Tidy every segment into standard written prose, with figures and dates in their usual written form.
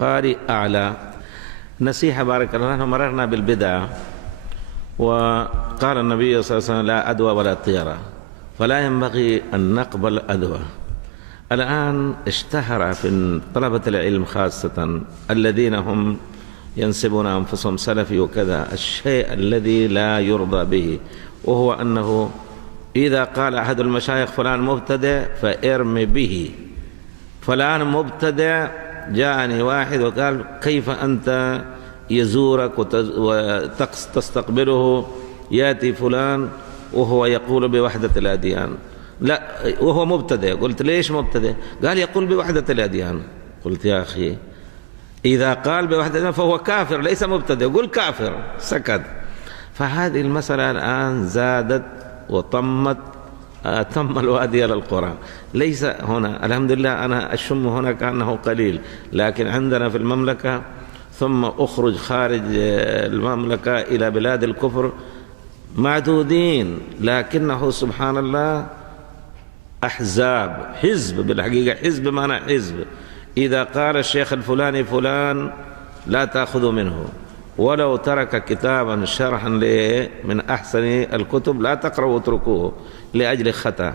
قارئ أعلى. نصيحة بارك الله فيكم. مررنا بالبدع، وقال النبي صلى الله عليه وسلم: لا أدوى ولا طيرة، فلا ينبغي أن نقبل أدوى. الآن اشتهر في طلبة العلم خاصة الذين هم ينسبون أنفسهم سلفي وكذا الشيء الذي لا يرضى به، وهو أنه إذا قال أحد المشايخ فلان مبتدع فارم به. فلان مبتدع، جاءني واحد وقال: كيف أنت يزورك وتستقبله، يأتي فلان وهو يقول بوحدة الأديان؟ لا، وهو مبتدع. قلت: ليش مبتدع؟ قال: يقول بوحدة الأديان. قلت: يا أخي، إذا قال بوحدة الأديان فهو كافر ليس مبتدع، قل كافر. سكت. فهذه المسألة الآن زادت وطمت، تم الوادي إلى القرى. ليس هنا، الحمد لله، أنا أشم هنا كأنه قليل، لكن عندنا في المملكة، ثم أخرج خارج المملكة إلى بلاد الكفر معدودين، لكنه سبحان الله أحزاب، حزب بالحقيقة، حزب معنى حزب. إذا قال الشيخ الفلاني فلان لا تأخذوا منه، ولو ترك كتابا شرحا من أحسن الكتب لا تقرأوا واتركوه لأجل خطأ.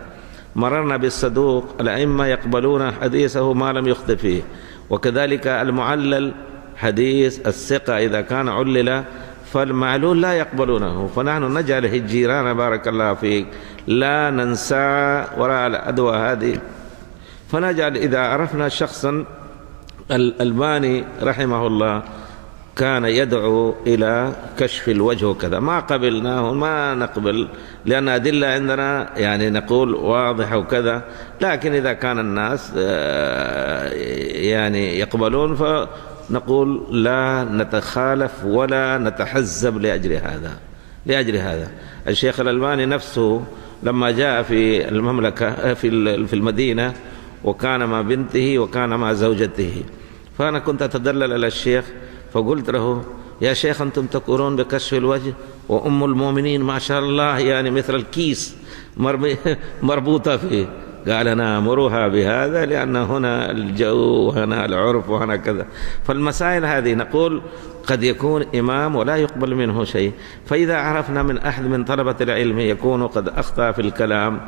مررنا بالصدوق، الأئمة يقبلون حديثه ما لم يخطئ فيه، وكذلك المعلل حديث الثقة إذا كان علل فالمعلول لا يقبلونه. فنحن نجعل الجيران بارك الله فيك لا ننسى وراء الأدوى هذه، فنجعل إذا عرفنا شخصا. الألباني رحمه الله كان يدعو إلى كشف الوجه وكذا، ما قبلناه، ما نقبل، لأن أدلة عندنا يعني نقول واضحة وكذا، لكن إذا كان الناس يعني يقبلون فنقول لا نتخالف ولا نتحزب لأجل هذا. الشيخ الألباني نفسه لما جاء في المملكة في المدينة، وكان مع بنته وكان مع زوجته، فأنا كنت أتدلل على الشيخ، فقلت له: يا شيخ، أنتم تقولون بكشف الوجه، وأم المؤمنين ما شاء الله يعني مثل الكيس مربوطة فيه. قال: أنا أمرها بهذا لأن هنا الجو وهنا العرف وهنا كذا. فالمسائل هذه نقول قد يكون إمام ولا يقبل منه شيء. فإذا عرفنا من أحد من طلبة العلم يكون قد أخطأ في الكلام،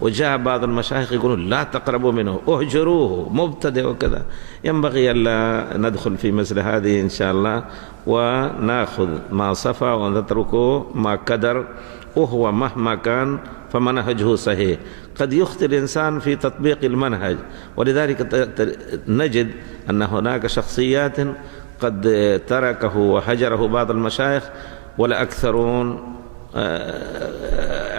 وجاء بعض المشايخ يقولون لا تقربوا منه، اهجروه، مبتدع وكذا، ينبغي ألا ندخل في مثل هذه إن شاء الله، ونأخذ ما صفى ونتركه ما كدر، وهو مهما كان فمنهجه صحيح. قد يخطئ الإنسان في تطبيق المنهج، ولذلك نجد أن هناك شخصيات قد تركه وهجره بعض المشايخ، والأكثرون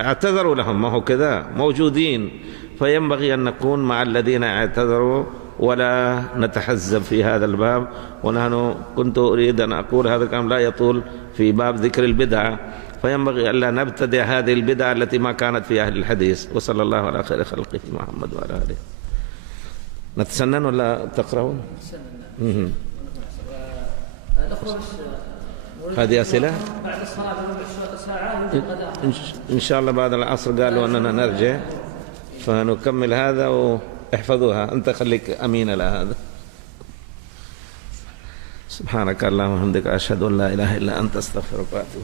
اعتذروا لهم، ما هو كذا، موجودين. فينبغي أن نكون مع الذين اعتذروا ولا نتحزب في هذا الباب. ونحن كنت أريد أن أقول هذا الكلام لا يطول في باب ذكر البدعة، فينبغي ألا نبتدع هذه البدعة التي ما كانت في أهل الحديث. وصلى الله على خير خلقه محمد وعلى آله. نتسنن ولا تقرأون؟ هذه أسئلة بعد الصلاة بربع ساعة إن شاء الله. بعد العصر قالوا أننا نرجع، فنكمل هذا، واحفظوها، أنت خليك أمين لهذا. سبحانك اللهم وبحمدك، أشهد أن لا إله إلا أنت، أستغفرك وأتوب.